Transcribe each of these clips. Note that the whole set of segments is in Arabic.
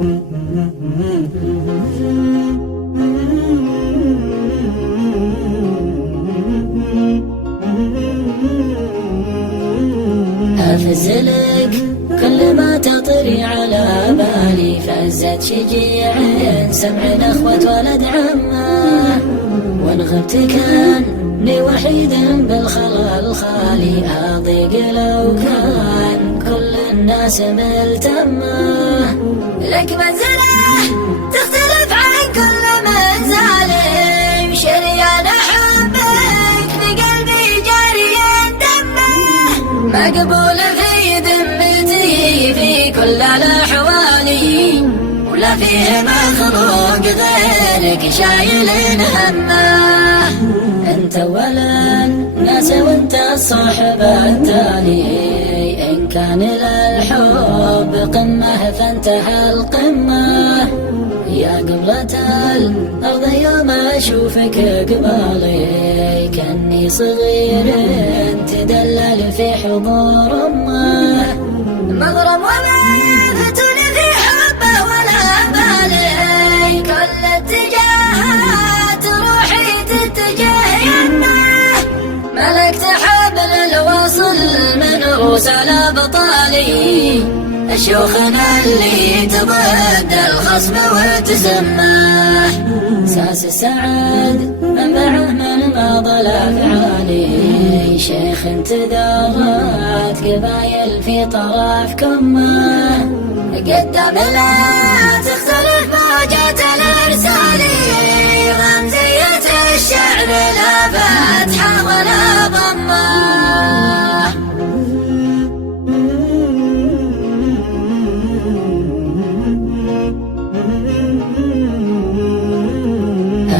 أفزلك كل ما تطري على بالي، فزت شجيع سمع الأخوة ولد عمه، وإن غبت كاني وحيد بالخلا الخالي، أضيق لو كان كل الناس ملتمه. لك منزله تختلف عن كل منزله، شريان حبك بقلبي جاري دمه، مقبول في ذمتي في كل الأحوال، ولا فيه مخلوق غيرك شايل همه. انت ولا الناس وانت الصاحب التالي، ان كان للحب قمه فانتهى القمه، يا قبلة الأرض يوم أشوفك قبالي، كأني صغير تدلل في حضور أمه، مغرم وما فتن في حبه ولا بالي، كل اتجاهات روحي تتجه يمه، ملكت حبل الوصل من رؤوس الأبطال، شيوخنا اللي تضد الخصم وتسماه، ساس السعد منبعه من ماضى الأفعالي، شيخ تدارت قبايل في طرف كمه، قدام لا تختلف موجات الأرسال، رمزية الشعر لا فتحة ولا ضمه.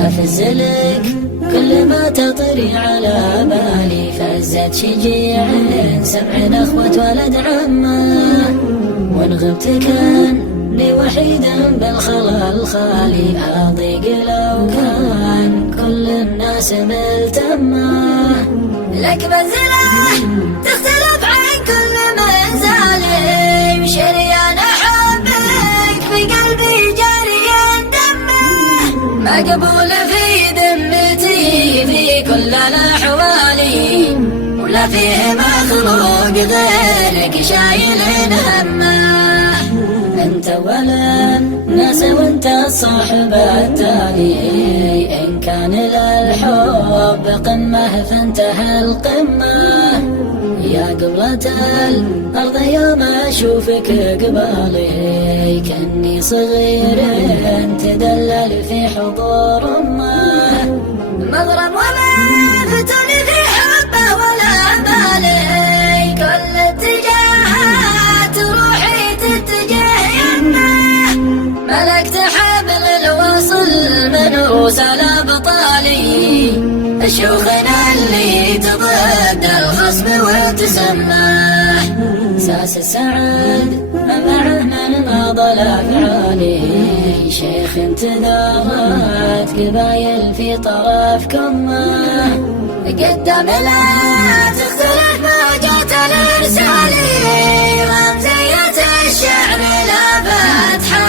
أفزلك كل ما تطري على بالي، فزت شجيع سمع الأخوة ولد عمه، وإن غبت كاني وحيدا بالخلا الخالي، أضيق لو كان كل الناس ملتمه. لك منزله تختلف عن كل منزله، شريان حبك في قلبي جاري دمه، مقبول في ذمتي في كل الأحوال، ولا فيه مخلوق غيرك شايل همه. انت ولا الناس وانت الصاحب التالي، ان كان للحب قمه فانتهى القمه، يا قبلة الأرض يوم أشوفك قبالي، كأني صغير تدلل في حضور أمه، مغرم وما فتن في حبه ولا بالي، كل اتجاهات روحي تتجه يمه، ملكت حبل الوصل من رؤوس الأبطال، شيوخنا اللي تضد الخصم وتسماه، ساس السعد منبعه من ماضى الأفعال، شيخ تدارت قبايل في طرف كمه، قدام لا تختلف موجات الأرسال، رمزية الشعر لا فتحة